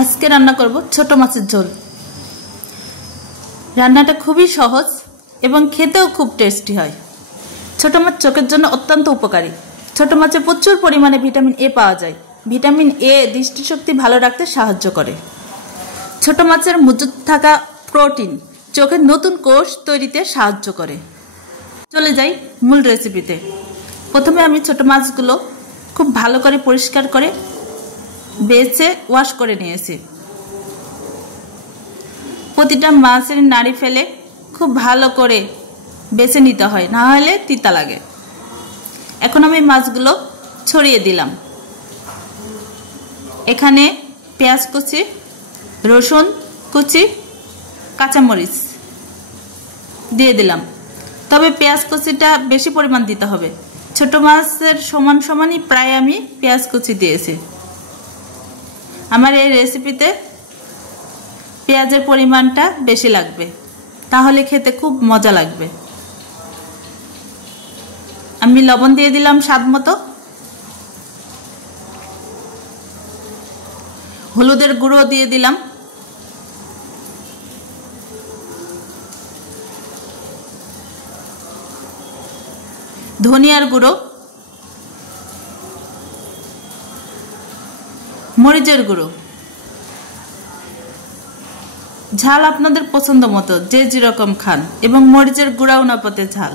আজকে রান্না করব ছোট মাছের ঝোল। রান্নাটা খুবই সহজ এবং খেতেও খুব টেস্টি হয়। ছোট মাছ চোখের জন্য অত্যন্ত উপকারী। ছোট মাছে প্রচুর পরিমাণে ভিটামিন এ পাওয়া যায়। ভিটামিন এ দৃষ্টিশক্তি ভালো রাখতে সাহায্য করে। ছোট মাছের মজুদ থাকা প্রোটিন চোখের নতুন কোষ তৈরিতে সাহায্য করে। চলে যাই মূল রেসিপিতে। প্রথমে আমি ছোট মাছগুলো খুব ভালো করে পরিষ্কার করে বেছে ওয়াশ করে নিয়েছি। প্রতিটা মাছের নাড়ি ফেলে খুব ভালো করে বেছে নিতে হয়, না হলে তিতা লাগে। এখন আমি মাছগুলো ছড়িয়ে দিলাম। এখানে পেঁয়াজ কুচি, রসুন কুচি, কাঁচামরিচ দিয়ে দিলাম। তবে পেঁয়াজ কুচিটা বেশি পরিমাণ দিতে হবে। ছোট মাছের সমান সমানই প্রায় আমি পেঁয়াজ কুচি দিয়েছি। আমার এই রেসিপিতে পেঁয়াজের পরিমাণটা বেশি লাগবে, তাহলে খেতে খুব মজা লাগবে। আমি লবণ দিয়ে দিলাম স্বাদ মতো। হলুদের গুঁড়ো দিয়ে দিলাম। ধনিয়ার গুঁড়ো, মরিচের গুঁড়ো। ঝাল আপনাদের পছন্দ মতো, যে যেরকম খান, এবং মরিচের গুঁড়া অনুপাতে ঝাল।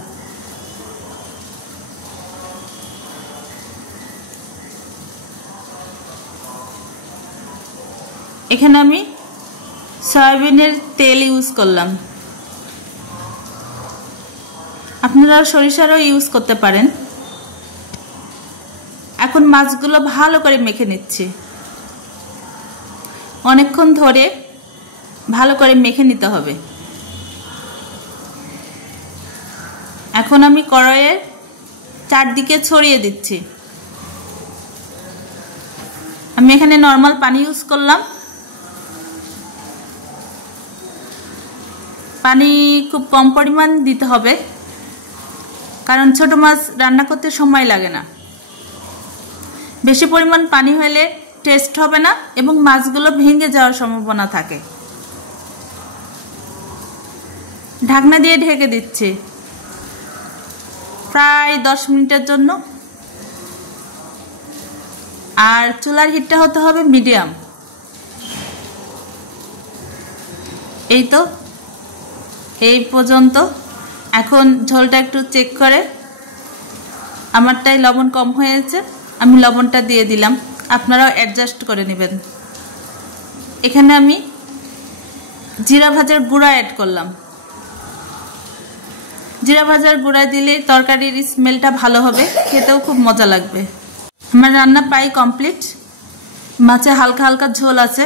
এখানে আমি সয়াবিনের তেল ইউজ করলাম। আপনারা সরিষারও ইউজ করতে পারেন। এখন মাছগুলো ভালো করে মেখে নিচ্ছি। অনেকক্ষণ ধরে ভালো করে মেখে নিতে হবে। এখন আমি কড়াইয়ের চারদিকে ছড়িয়ে দিচ্ছি। আমি এখানে নর্মাল পানি ইউজ করলাম। পানি খুব কম পরিমাণ দিতে হবে, কারণ ছোট মাছ রান্না করতে সময় লাগে না। বেশি পরিমাণ পানি হলে টেস্ট হবে না এবং মাছগুলো ভেঙে যাওয়ার সম্ভাবনা থাকে। ঢাকনা দিয়ে ঢেকে দিচ্ছি প্রায় 10 মিনিটের জন্য। আর চুলার হিটটা হতে হবে মিডিয়াম। এই তো এই পর্যন্ত। এখন ঝোলটা একটু চেক করে, আমারটাই লবণ কম হয়েছে, আমি লবণটা দিয়ে দিলাম। আপনারাও অ্যাডজাস্ট করে নেবেন। এখানে আমি জিরা ভাজার গুঁড়া অ্যাড করলাম। জিরা ভাজার গুঁড়া দিলে তরকারির স্মেলটা ভালো হবে, খেতেও খুব মজা লাগবে। আমার রান্না প্রায় কমপ্লিট। মাছে হালকা হালকা ঝোল আছে।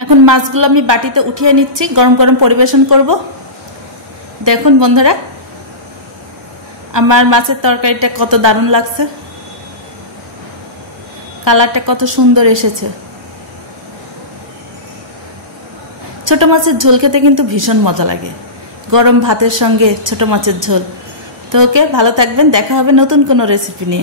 এখন মাছগুলো আমি বাটিতে উঠিয়ে নিচ্ছি, গরম গরম পরিবেশন করব। দেখুন বন্ধুরা, আমার মাছের তরকারিটা কত দারুণ লাগছে। কালারটা কত সুন্দর এসেছে। ছোট মাছের ঝোল খেতে কিন্তু ভীষণ মজা লাগে, গরম ভাতের সঙ্গে ছোট মাছের ঝোল। তো ওকে, ভালো থাকবেন। দেখা হবে নতুন কোনো রেসিপি নিয়ে।